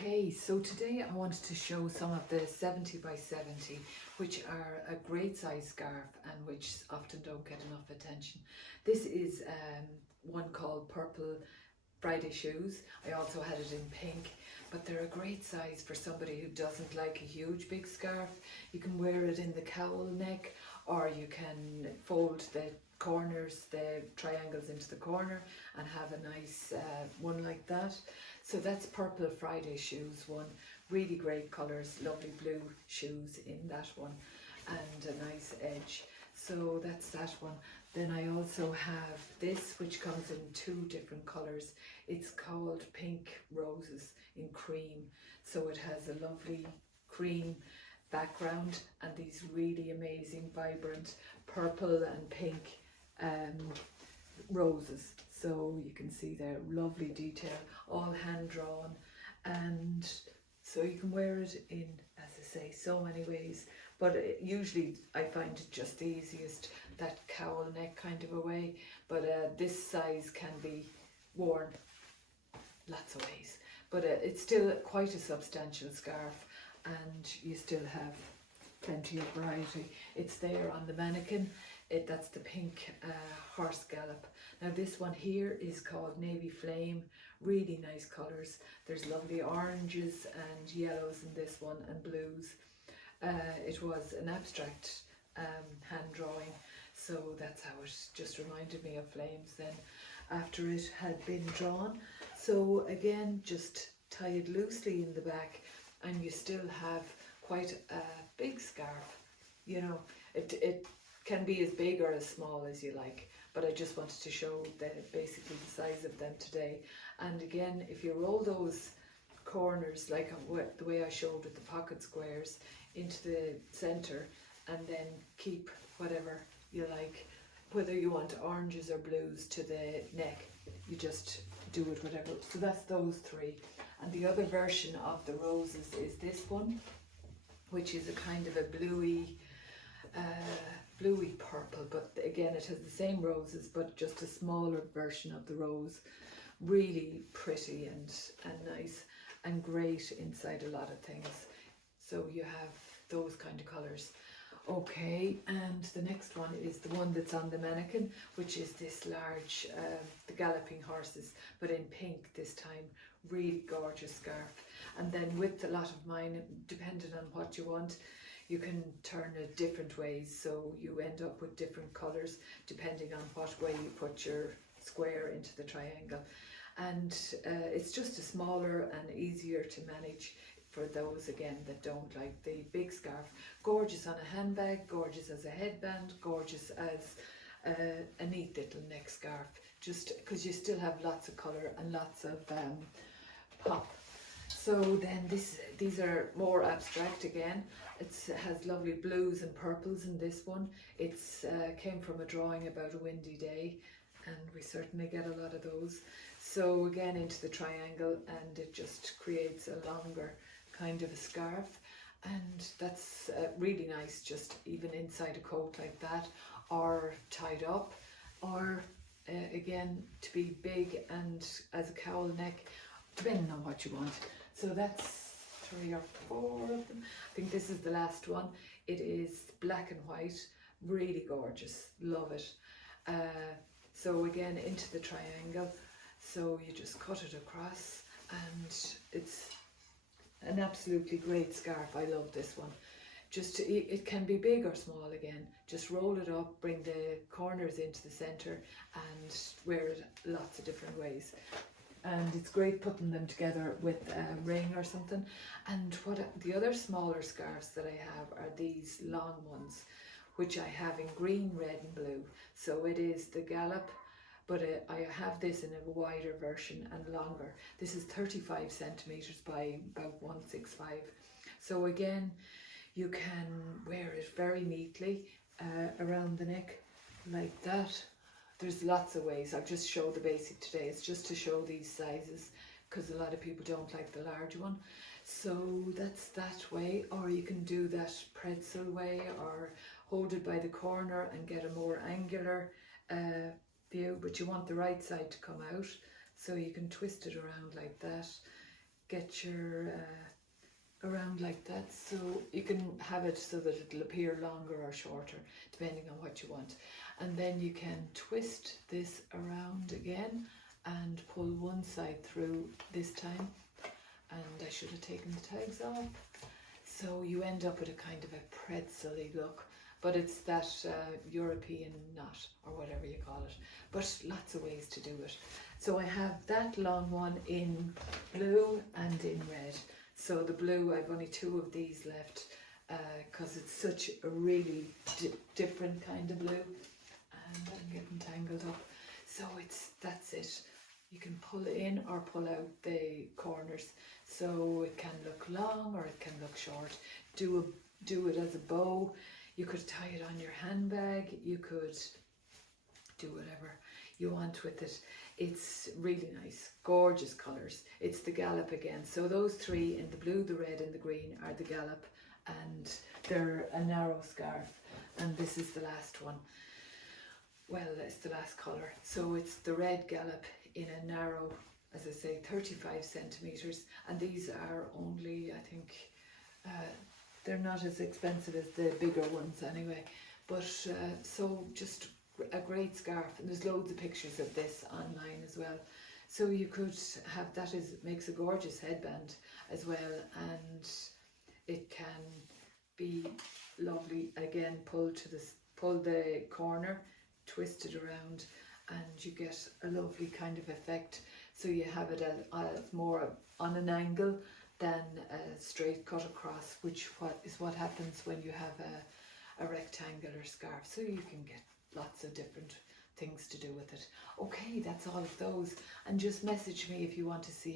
Okay, so today I wanted to show some of the 70 by 70, which are a great size scarf and which often don't get enough attention. This is one called Purple Friday Shoes. I also had it in pink, but they're a great size for somebody who doesn't like a huge big scarf. You can wear it in the cowl neck, or you can fold the corners, the triangles into the corner and have a nice one like that. So that's Purple Friday Shoes one. Really great colours, lovely blue shoes in that one and a nice edge. So that's that one. Then I also have this, which comes in two different colours. It's called Pink Roses in cream. So it has a lovely cream background and these really amazing vibrant purple and pink roses. So you can see there, lovely detail, all hand drawn, and so you can wear it in, as I say, so many ways. But usually I find it just the easiest, that cowl neck kind of a way. But this size can be worn lots of ways. But it's still quite a substantial scarf, and you still have plenty of variety. It's there on the mannequin. That's the pink horse gallop. Now this one here is called Navy Flame. Really nice colours. There's lovely oranges and yellows in this one and blues. It was an abstract hand drawing, so that's how it just reminded me of flames then after it had been drawn. So again, just tie it loosely in the back and you still have quite a big scarf. You know, it can be as big or as small as you like, but I just wanted to show basically the size of them today. And again, if you roll those corners like the way I showed with the pocket squares into the center, and then keep whatever you like, whether you want oranges or blues to the neck, you just do it whatever. So that's those three. And the other version of the roses is this one, which is a kind of a bluey purple, but again it has the same roses but just a smaller version of the rose. Really pretty and nice and great inside a lot of things. So you have those kind of colours. Okay, and the next one is the one that's on the mannequin, which is this large, the galloping horses, but in pink this time. Really gorgeous scarf. And then with a lot of mine, depending on what you want, you can turn it different ways, so you end up with different colours depending on what way you put your square into the triangle. And it's just a smaller and easier to manage for those again that don't like the big scarf. Gorgeous on a handbag, gorgeous as a headband, gorgeous as a neat little neck scarf, just because you still have lots of colour and lots of pop. So then these are more abstract again. It has lovely blues and purples in this one. It's came from a drawing about a windy day, and we certainly get a lot of those. So again into the triangle, and it just creates a longer kind of a scarf, and that's really nice, just even inside a coat like that, or tied up, or again to be big and as a cowl neck, depending on what you want. So that's 3 or 4 of them. I think this is the last one. It is black and white, really gorgeous, love it. So again into the triangle, so you just cut it across, and it's an absolutely great scarf. I love this one. Just it can be big or small again. Just roll it up, bring the corners into the center, and wear it lots of different ways. And it's great putting them together with a ring or something. And the other smaller scarves that I have are these long ones, which I have in green, red and blue. So it is the gallop, but I have this in a wider version and longer. This is 35 centimeters by about 165. So again, you can wear it very neatly around the neck like that. There's lots of ways. I've just showed the basic today. It's just to show these sizes because a lot of people don't like the large one. So that's that way, or you can do that pretzel way, or hold it by the corner and get a more angular view, but you want the right side to come out, so you can twist it around like that. get your around like that, so you can have it so that it'll appear longer or shorter depending on what you want. And then you can twist this around again and pull one side through this time, and I should have taken the tags off. So you end up with a kind of a pretzel-y look, but it's that European knot or whatever you call it, but lots of ways to do it. So I have that long one in blue and in red. So the blue, I've only 2 of these left because it's such a really different kind of blue, and I'm getting tangled up. So that's it. You can pull in or pull out the corners, so it can look long or it can look short. Do it as a bow. You could tie it on your handbag. You could do whatever you want with it. It's really nice, gorgeous colours. It's the Gallop again. So those 3 in the blue, the red and the green are the Gallop, and they're a narrow scarf, and this is the last one. Well, it's the last colour. So it's the red Gallop in a narrow, as I say, 35 centimetres, and these are only, I think, they're not as expensive as the bigger ones anyway, but so just a great scarf, and there's loads of pictures of this online as well. So you could have that, makes a gorgeous headband as well, and it can be lovely. Again, pull the corner, twist it around, and you get a lovely kind of effect. So you have it as more on an angle than a straight cut across, which is what happens when you have a rectangular scarf. So you can get lots of different things to do with it. Okay, that's all of those, and just message me if you want to see